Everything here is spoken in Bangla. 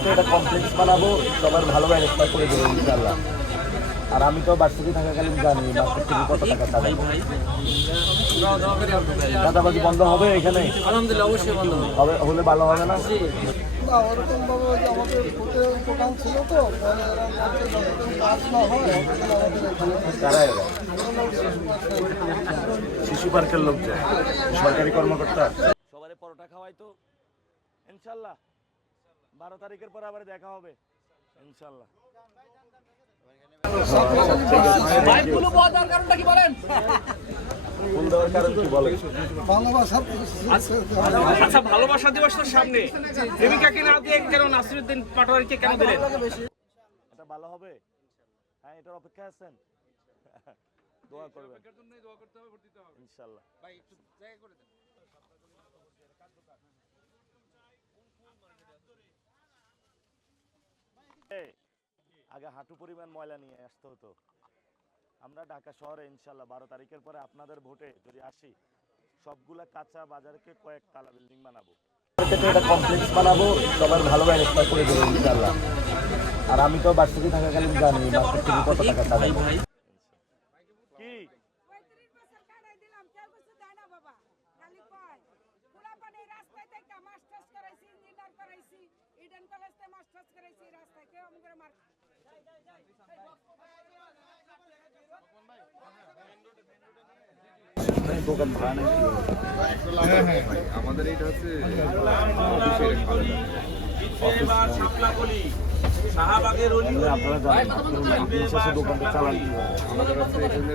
মার্কেটে এটা কমপ্লেক্স বানাবো, সবার ভালো ব্যবস্থা করে দেবো ইনশাল্লাহ। আর আমি তো ভার্সিটি থাকাকালীন জানি মার্কেট থেকে কত টাকা চাঁদা চাঁদাবাজি বন্ধ হবে এখানে, আলহামদুলিল্লাহ অবশ্যই বন্ধ হবে, হলে ভালো হবে না? না ওরকম ভাবে যে আমাদের হোটেল দোকান ছিল তো মানে এরকম কাজ না হয় আমাদের এখানে কারা এরা? শিশু পার্কের লোক যায়, সরকারি কর্মকর্তা। সবারে পরোটা খাওয়াই তো ইনশাল্লাহ। 12 তারিখের পর আবার দেখা হবে ইনশাল্লাহ। বাইকগুলো পাওয়ার কারণটা কি বলেন? ফুল দেওয়ার কারণ কি বলেন? ভালোবাসার আচ্ছা, ভালোবাসা দিবস তো সামনে, প্রেমিকাকে না দিয়ে কেন নাসিরউদ্দিন পাটোয়ারিকে কেন দিলেন? এটা ভালো হবে? হ্যাঁ, এটার অপেক্ষা আছেন? দোয়া করবেন ইনশাল্লাহ। আগে হাঁটু পরিমাণ ময়লা নিয়ে আসতে হতো। আমরা ঢাকা শহরে ইনশাল্লাহ 12 তারিখের পরে আপনাদের ভোটে যদি আসি, সবগুলা কাঁচা বাজারকে কয়েক তালা বিল্ডিং বানাবো, এটা কমপ্লেক্স বানাবো, সবার ভালো ব্যবস্থা করে দেবো ইনশাল্লাহ। আর আমি তো ভার্সিটি থাকাকালীন জানি মার্কেট থেকে কত টাকা চাঁদা কি 35 বছর কাটাই দিলাম, কেউ কিছু দেয় না বাবা, খালি কয় পোলাপানে রাস্তায় থেকে মাস্টার্স করাইছি, ইঞ্জিনিয়ার করাইছি, ইডেন কলেজে মাস্টার্স করাইছি, রাস্তায় কেউ আমাদের মার দোকান ভাড়া নেই। আমাদের এইটা হচ্ছে শাহবাগের আপনারা জানেন দোকানটা চালান কিভাবে। আমাদের হচ্ছে এখানে